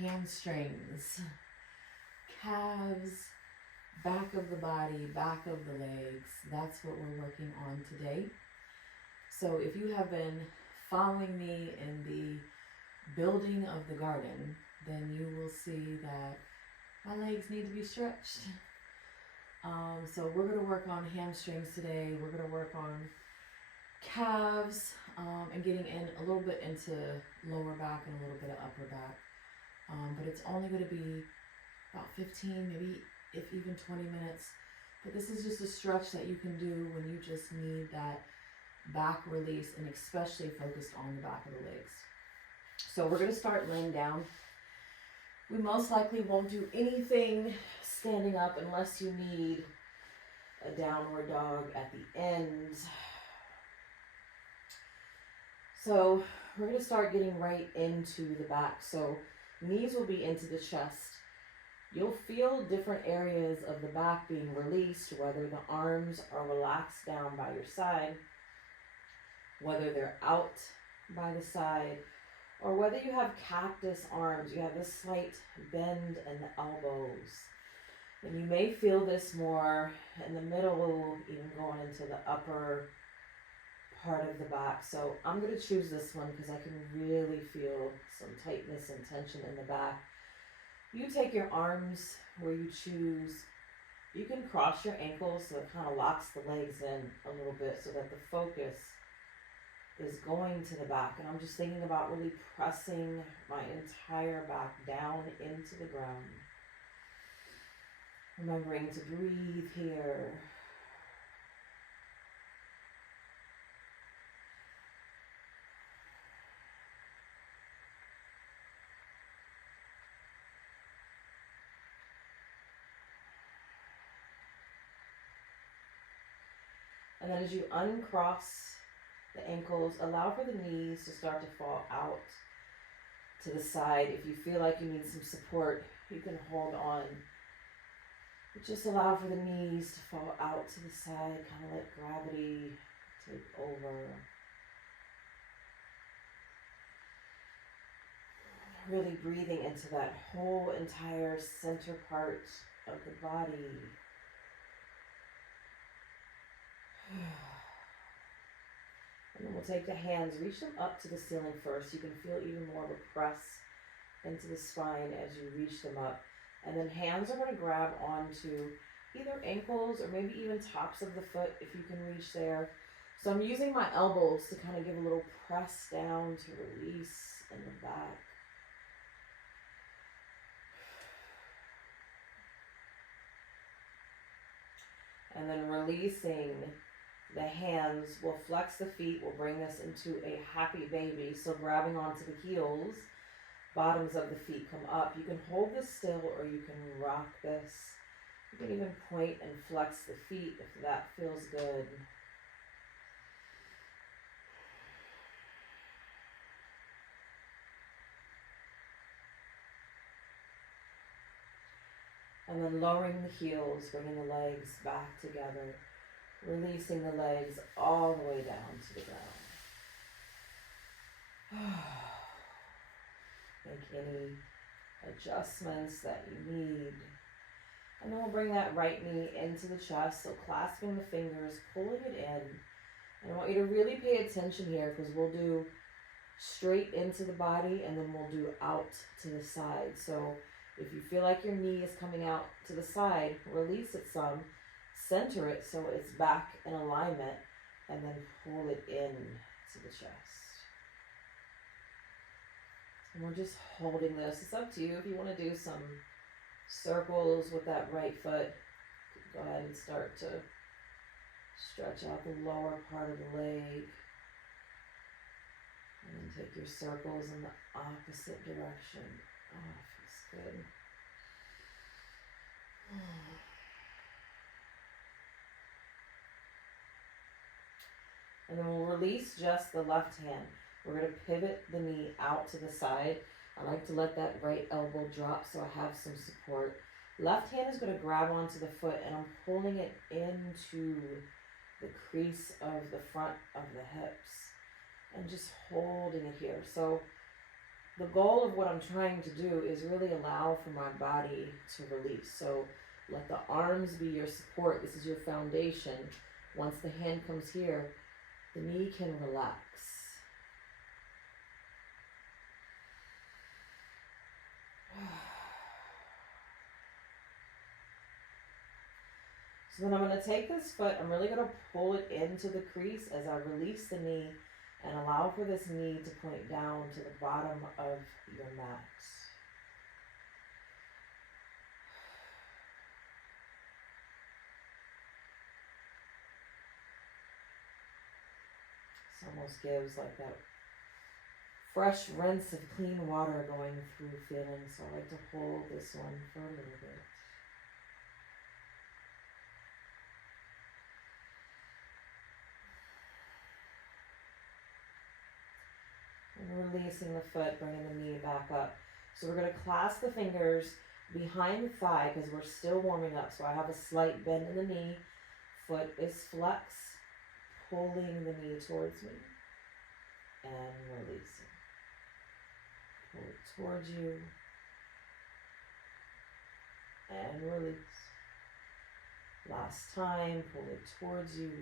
hamstrings, calves, back of the body, back of the legs. That's what we're working on today. So if you have been following me in the building of the garden, then you will see that my legs need to be stretched. So we're going to work on hamstrings today. We're going to work on calves and getting in a little bit into lower back and a little bit of upper back. But it's only going to be about 15, maybe if even 20 minutes. But this is just a stretch that you can do when you just need that back release, and especially focused on the back of the legs. So we're going to start laying down. We most likely won't do anything standing up unless you need a downward dog at the end. So we're going to start getting right into the back. So knees will be into the chest. You'll feel different areas of the back being released, whether the arms are relaxed down by your side, whether they're out by the side, or whether you have cactus arms, you have this slight bend in the elbows. And you may feel this more in the middle, even going into the upper part of the back. So I'm going to choose this one because I can really feel some tightness and tension in the back. You take your arms where you choose. You can cross your ankles so it kind of locks the legs in a little bit so that the focus is going to the back. And I'm just thinking about really pressing my entire back down into the ground. Remembering to breathe here. And then as you uncross the ankles, allow for the knees to start to fall out to the side. If you feel like you need some support, you can hold on. But just allow for the knees to fall out to the side, kind of let gravity take over. Really breathing into that whole entire center part of the body. And then we'll take the hands, reach them up to the ceiling first. You can feel even more of a press into the spine as you reach them up. And then hands are going to grab onto either ankles or maybe even tops of the foot if you can reach there. So I'm using my elbows to kind of give a little press down to release in the back. And then releasing the hands, we'll flex the feet, we'll bring this into a happy baby. So grabbing onto the heels, bottoms of the feet come up. You can hold this still or you can rock this. You can even point and flex the feet if that feels good. And then lowering the heels, bringing the legs back together. Releasing the legs all the way down to the ground. Make any adjustments that you need. And then we'll bring that right knee into the chest. So clasping the fingers, pulling it in. And I want you to really pay attention here because we'll do straight into the body and then we'll do out to the side. So if you feel like your knee is coming out to the side, release it some. Center it so it's back in alignment, and then pull it in to the chest. And we're just holding this. It's up to you if you want to do some circles with that right foot. Go ahead and start to stretch out the lower part of the leg. And then take your circles in the opposite direction. Oh, it feels good. And then we'll release just the left hand. We're going to pivot the knee out to the side. I like to let that right elbow drop so I have some support. Left hand is going to grab onto the foot and I'm pulling it into the crease of the front of the hips and just holding it here. So the goal of what I'm trying to do is really allow for my body to release. So let the arms be your support. This is your foundation. Once the hand comes here, the knee can relax. So then I'm going to take this foot, I'm really going to pull it into the crease as I release the knee and allow for this knee to point down to the bottom of your mat. This almost gives like that fresh rinse of clean water going through feeling. So I like to hold this one for a little bit. And releasing the foot, bringing the knee back up. So we're going to clasp the fingers behind the thigh because we're still warming up. So I have a slight bend in the knee. Foot is flexed, pulling the knee towards me and releasing. Pull it towards you and release. Last time, pull it towards you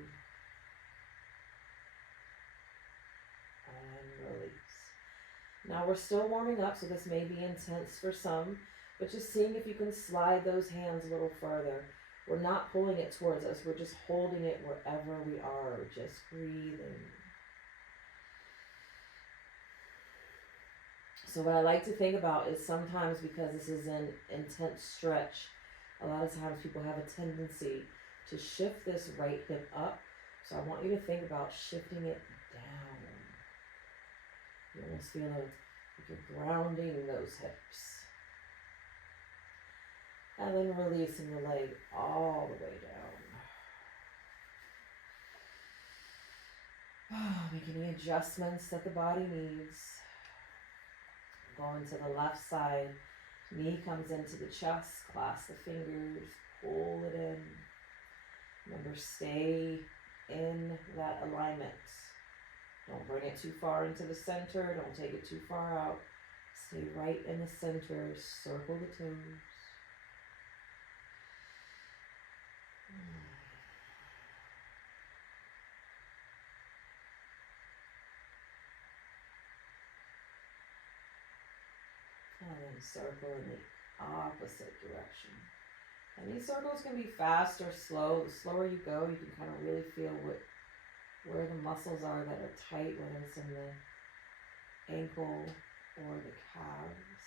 and release. Now we're still warming up, so this may be intense for some, but just seeing if you can slide those hands a little further. We're not pulling it towards us, we're just holding it wherever we are, just breathing. So what I like to think about is sometimes, because this is an intense stretch, a lot of times people have a tendency to shift this right hip up. So I want you to think about shifting it down. You almost feel like you're grounding those hips. And then releasing the leg all the way down. Make any adjustments that the body needs. Going to the left side. Knee comes into the chest. Clasp the fingers. Pull it in. Remember, stay in that alignment. Don't bring it too far into the center. Don't take it too far out. Stay right in the center. Circle the toes. And then circle in the opposite direction. And these circles can be fast or slow. The slower you go, you can kind of really feel where the muscles are that are tight, whether it's in the ankle or the calves.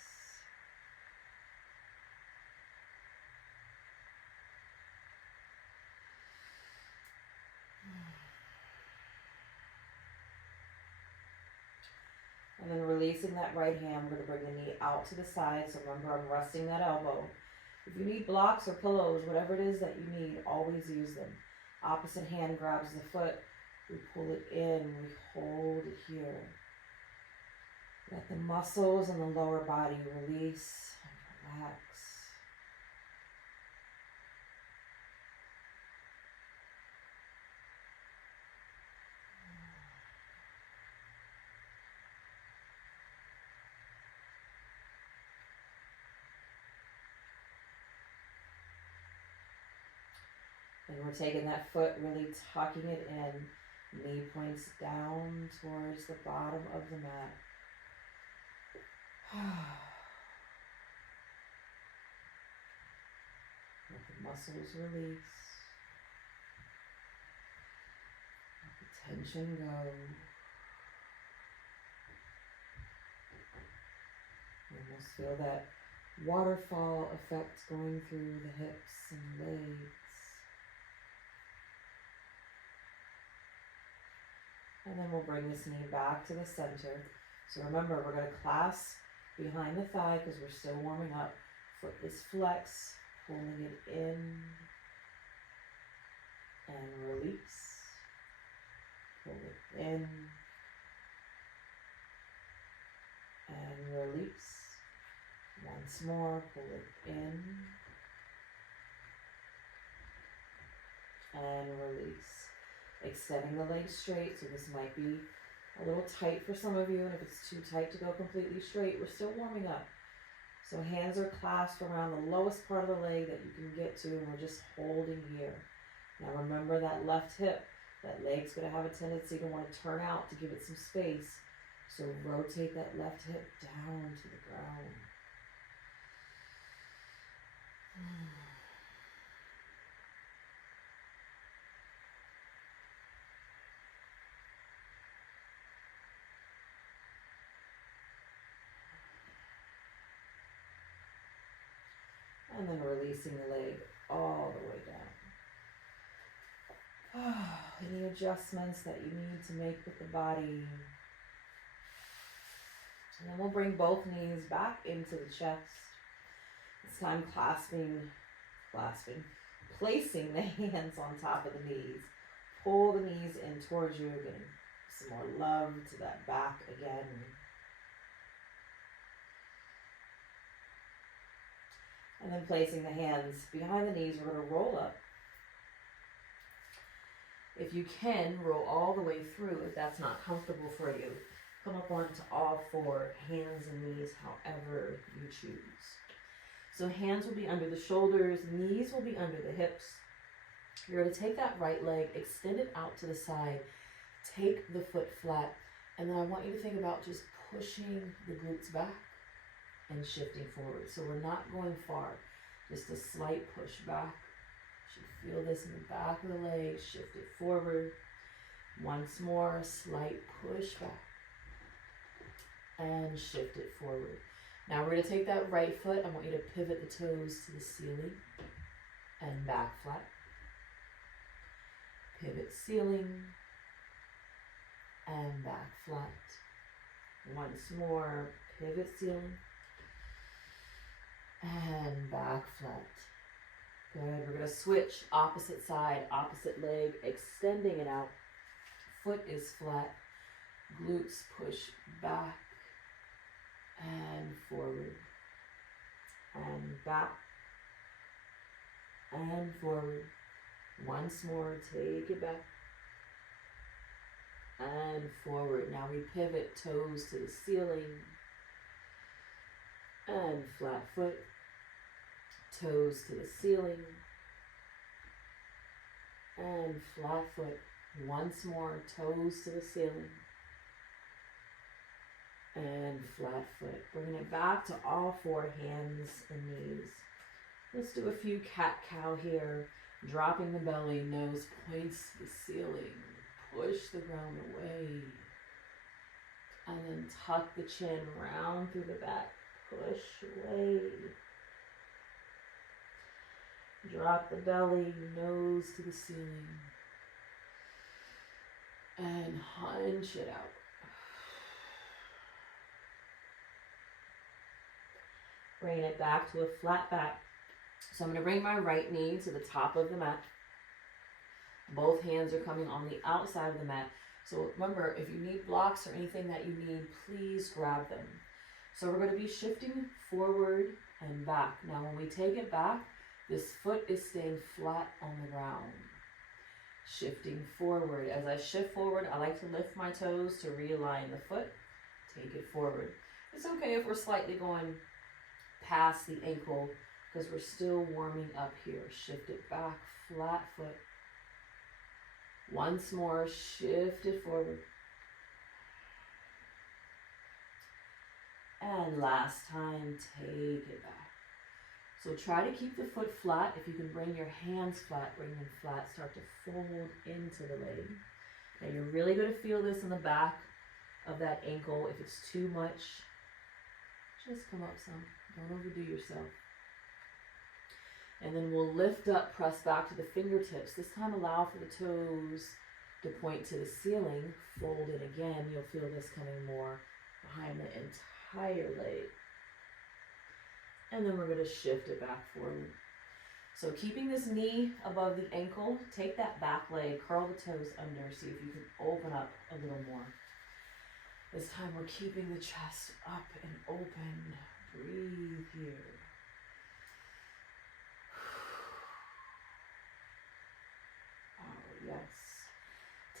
And then releasing that right hand, we're going to bring the knee out to the side. So remember, I'm resting that elbow. If you need blocks or pillows, whatever it is that you need, always use them. Opposite hand grabs the foot. We pull it in. We hold it here. Let the muscles in the lower body release and relax. And we're taking that foot, really tucking it in. Knee points down towards the bottom of the mat. Let the muscles release. Let the tension go. You almost feel that waterfall effect going through the hips and legs. And then we'll bring this knee back to the center. So remember, we're going to clasp behind the thigh because we're still warming up. Foot is flexed, pulling it in and release. Pull it in and release. Once more, pull it in and release. Extending the legs straight, so this might be A little tight for some of you, and if it's too tight to go completely straight, we're still warming up. So hands are clasped around the lowest part of the leg that you can get to, and we're just holding here. Now remember that left hip, that leg's going to have a tendency to want to turn out to give it some space. So rotate that left hip down to the ground. And then releasing the leg all the way down. Any adjustments that you need to make with the body. And then we'll bring both knees back into the chest. This time placing the hands on top of the knees. Pull the knees in towards you, getting some more love to that back again. And then placing the hands behind the knees, we're going to roll up. If you can, roll all the way through if that's not comfortable for you. Come up onto all four, hands and knees, however you choose. So hands will be under the shoulders, knees will be under the hips. You're going to take that right leg, extend it out to the side, take the foot flat, and then I want you to think about just pushing the glutes back and shifting forward. So we're not going far, just a slight push back. You should feel this in the back of the leg, shift it forward. Once more, slight push back and shift it forward. Now we're going to take that right foot. I want you to pivot the toes to the ceiling and back flat. Pivot ceiling and back flat. Once more, pivot ceiling and back flat. Good. We're going to switch opposite side, opposite leg, extending it out. Foot is flat. Glutes push back and forward and back and forward. Once more, take it back and forward. Now we pivot, toes to the ceiling and flat foot, toes to the ceiling and flat foot. Once more, toes to the ceiling and flat foot. Bringing it back to all four, hands and knees. Let's do a few cat-cow here. Dropping the belly, nose points to the ceiling. Push the ground away. And then tuck the chin round through the back. Push away. Drop the belly, nose to the ceiling. And hunch it out. Bring it back to a flat back. So I'm going to bring my right knee to the top of the mat. Both hands are coming on the outside of the mat. So remember, if you need blocks or anything that you need, please grab them. So we're going to be shifting forward and back. Now when we take it back, this foot is staying flat on the ground. Shifting forward. As I shift forward, I like to lift my toes to realign the foot. Take it forward. It's okay if we're slightly going past the ankle because we're still warming up here. Shift it back, flat foot. Once more, shift it forward. And last time, take it back. So try to keep the foot flat. If you can bring your hands flat, bring them flat. Start to fold into the leg. Now you're really going to feel this in the back of that ankle. If it's too much, just come up some. Don't overdo yourself. And then we'll lift up, press back to the fingertips. This time allow for the toes to point to the ceiling. Fold it again. You'll feel this coming more behind the entire leg. And then we're going to shift it back forward. So keeping this knee above the ankle, take that back leg, curl the toes under, see if you can open up a little more. This time we're keeping the chest up and open. Breathe here. Oh, yes.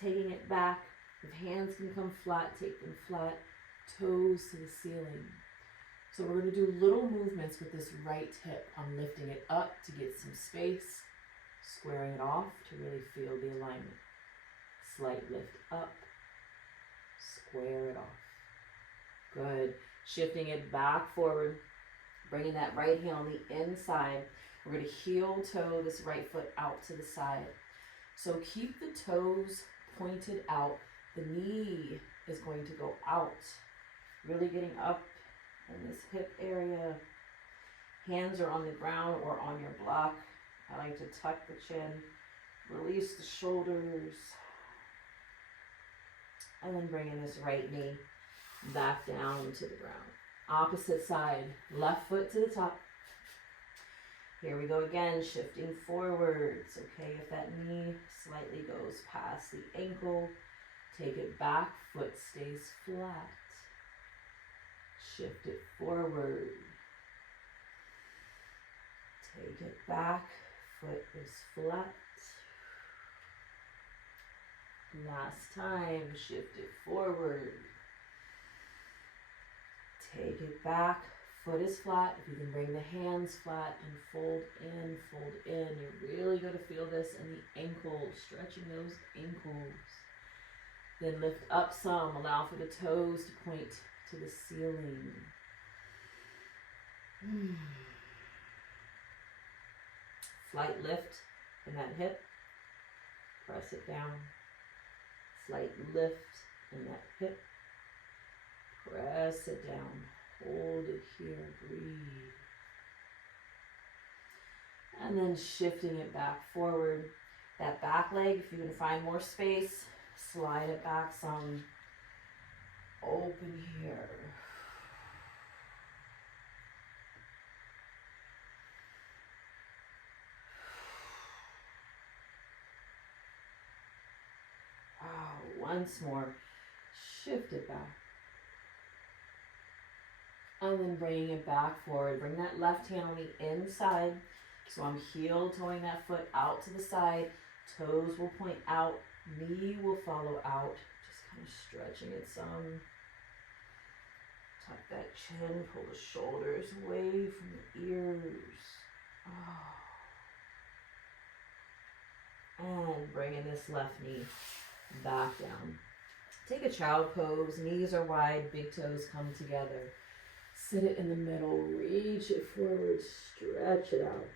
Taking it back, If hands can come flat, take them flat, toes to the ceiling. So we're going to do little movements with this right hip. I'm lifting it up to get some space, squaring it off to really feel the alignment. Slight lift up, square it off. Good. Shifting it back forward, bringing that right hand on the inside. We're going to heel toe this right foot out to the side. So keep the toes pointed out. The knee is going to go out, really getting up in this hip area. Hands are on the ground or on your block. I like to tuck the chin, release the shoulders, and then bringing this right knee back down to the ground. Opposite side, left foot to the top. Here we go again, shifting forwards. Okay, if that knee slightly goes past the ankle, take it back, foot stays flat. Shift it forward. Take it back, foot is flat. Last time, shift it forward. Take it back, foot is flat. If you can bring the hands flat and fold in, you're really going to feel this in the ankles, stretching those ankles. Then lift up some, allow for the toes to point to the ceiling. Slight lift in that hip, press it down. Slight lift in that hip, press it down, hold it here, breathe. And then shifting it back forward. That back leg, if you can find more space, slide it back some. Open here. Once more, shift it back. And then bringing it back forward. Bring that left hand on the inside. So I'm heel toeing that foot out to the side. Toes will point out. Knee will follow out. Just kind of stretching it some. Tuck that chin. Pull the shoulders away from the ears. And bringing this left knee back down. Take a child pose. Knees are wide. Big toes come together. Sit it in the middle. Reach it forward. Stretch it out.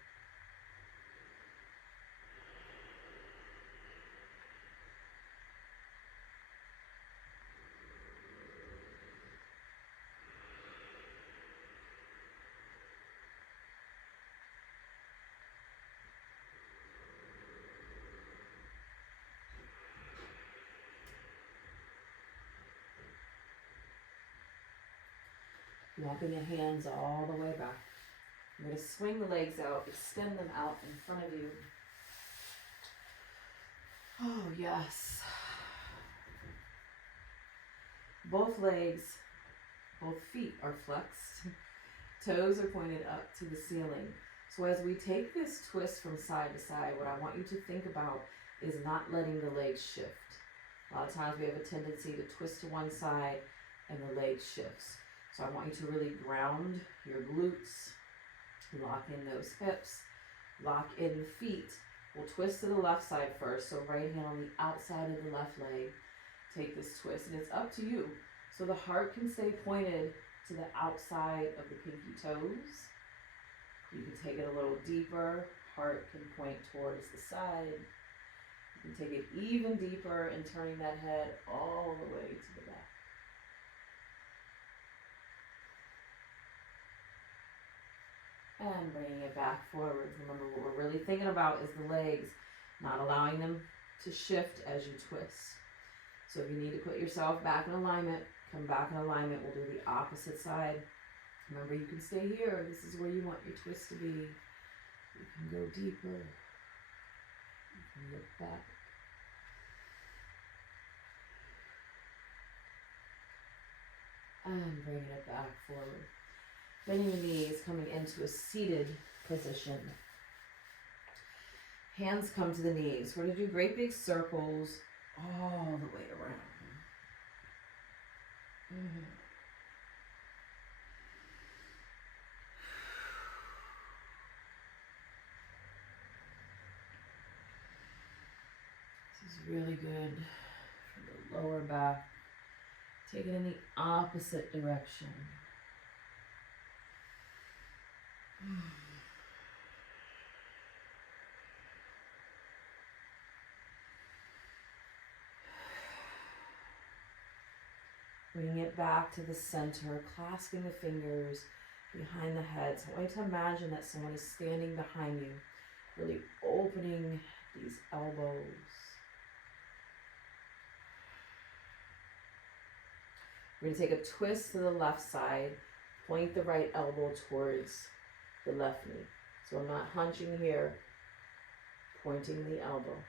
Walking the hands all the way back. You're going to swing the legs out, extend them out in front of you. Oh, yes. Both legs, both feet are flexed. Toes are pointed up to the ceiling. So as we take this twist from side to side, what I want you to think about is not letting the legs shift. A lot of times we have a tendency to twist to one side and the leg shifts. So I want you to really ground your glutes, lock in those hips, lock in the feet. We'll twist to the left side first. So right hand on the outside of the left leg. Take this twist, and it's up to you. So the heart can stay pointed to the outside of the pinky toes. You can take it a little deeper. Heart can point towards the side. You can take it even deeper and turning that head all the way to the back. And bringing it back forward. Remember, what we're really thinking about is the legs, not allowing them to shift as you twist. So if you need to put yourself back in alignment, come back in alignment. We'll do the opposite side. Remember, you can stay here. This is where you want your twist to be. You can go deeper. You can look back. And bringing it back forward. Bending the knees, coming into a seated position. Hands come to the knees. We're going to do great big circles all the way around. This is really good for the lower back. Take it in the opposite direction. Bring it back to the center, clasping the fingers behind the head. So I want you to imagine that someone is standing behind you, really opening these elbows. We're going to take a twist to the left side, point the right elbow towards the left knee. So I'm not hunching here, pointing the elbow.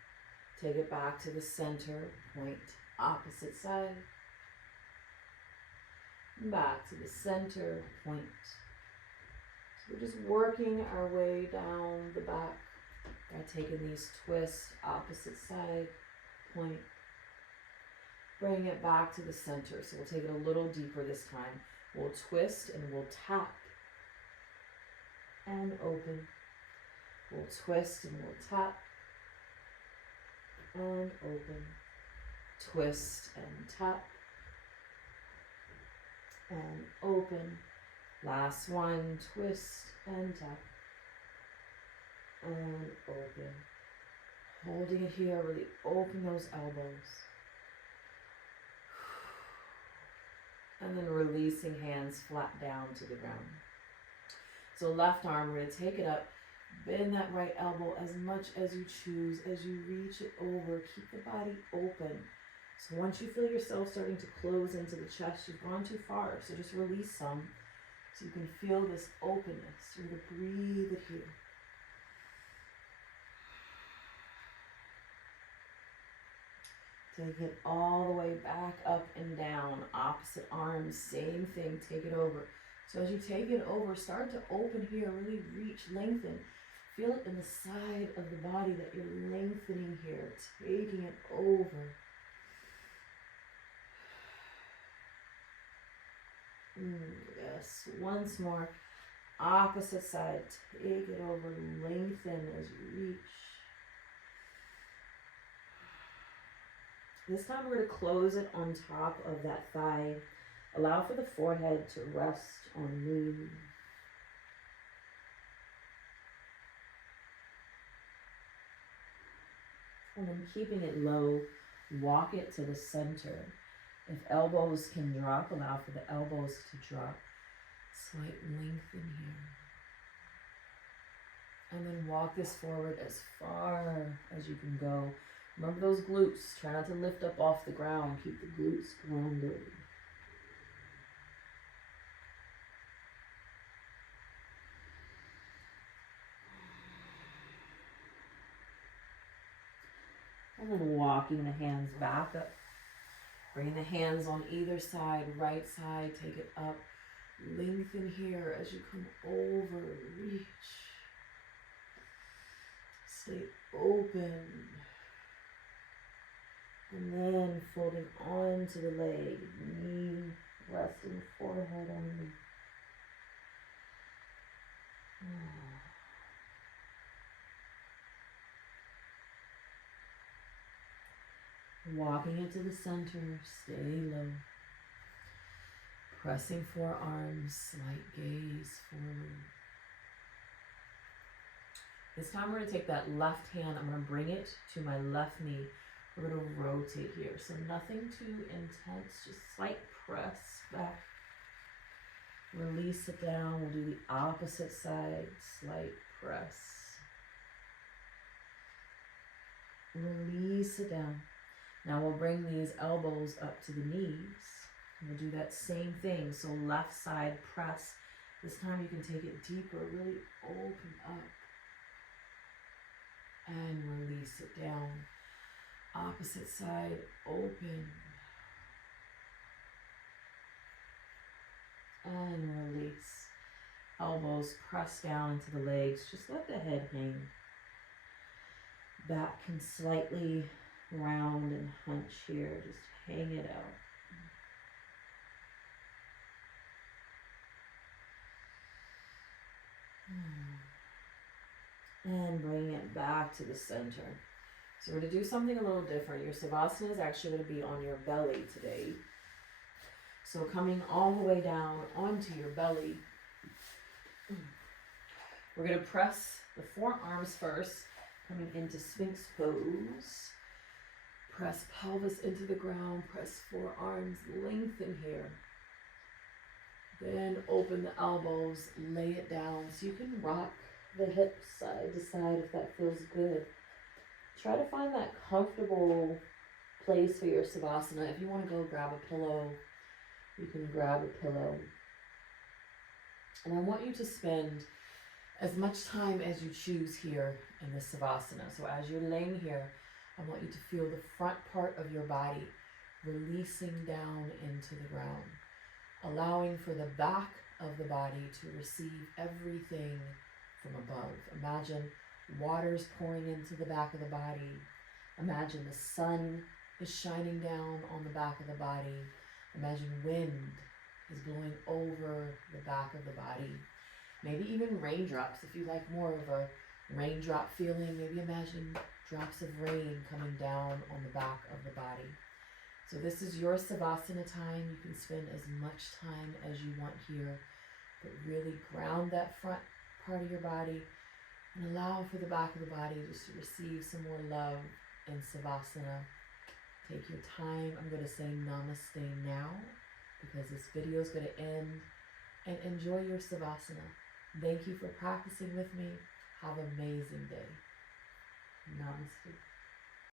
Take it back to the center, point opposite side. Back to the center, point. So we're just working our way down the back by taking these twists, opposite side, point. Bring it back to the center. So we'll take it a little deeper this time. We'll twist and we'll tap and open. We'll twist and we'll tap and open. Twist and tap and open. Last one, twist and tap and open. Holding it here, really open those elbows. And then releasing hands flat down to the ground. So left arm, we're going to take it up, bend that right elbow as much as you choose. As you reach it over, keep the body open. So once you feel yourself starting to close into the chest, you've gone too far. So just release some so you can feel this openness. You're going to breathe it here. Take it all the way back up and down. Opposite arms, same thing. Take it over. So as you take it over, start to open here. Really reach, lengthen. Feel it in the side of the body that you're lengthening here. Taking it over. Yes, once more. Opposite side. Take it over. Lengthen as you reach. This time we're going to close it on top of that thigh. Allow for the forehead to rest on knee. And then keeping it low, walk it to the center. If elbows can drop, allow for the elbows to drop. Slight lengthen here. And then walk this forward as far as you can go. Remember those glutes. Try not to lift up off the ground. Keep the glutes grounded. And then walking the hands back up. Bring the hands on either side. Right side, take it up. Lengthen here as you come over. Reach. Stay open. And then folding onto the leg, knee resting, forehead on knee. Walking it to the center, stay low. Pressing forearms, slight gaze forward. This time we're going to take that left hand, I'm going to bring it to my left knee. We're going to rotate here, so nothing too intense, just slight press back. Release it down. We'll do the opposite side, slight press. Release it down. Now we'll bring these elbows up to the knees. We'll do that same thing, so left side press. This time you can take it deeper, really open up. And release it down. Opposite side, open. And release. Elbows press down into the legs. Just let the head hang. Back can slightly round and hunch here. Just hang it out. And bring it back to the center. So we're going to do something a little different. Your savasana is actually going to be on your belly today. So coming all the way down onto your belly. We're going to press the forearms first, coming into Sphinx pose. Press pelvis into the ground, press forearms, lengthen here. Then open the elbows, lay it down so you can rock the hips side to side if that feels good. Try to find that comfortable place for your savasana. If you want to go grab a pillow, you can grab a pillow. And I want you to spend as much time as you choose here in the savasana. So as you're laying here, I want you to feel the front part of your body releasing down into the ground, allowing for the back of the body to receive everything from above. Imagine water's pouring into the back of the body. Imagine the sun is shining down on the back of the body. Imagine wind is blowing over the back of the body. Maybe even raindrops, if you like more of a raindrop feeling. Maybe imagine drops of rain coming down on the back of the body. So this is your savasana time. You can spend as much time as you want here, but really ground that front part of your body and allow for the back of the body just to receive some more love in savasana. Take your time. I'm going to say namaste now because this video is going to end, and enjoy your savasana. Thank you for practicing with me. Have an amazing day. Namaste.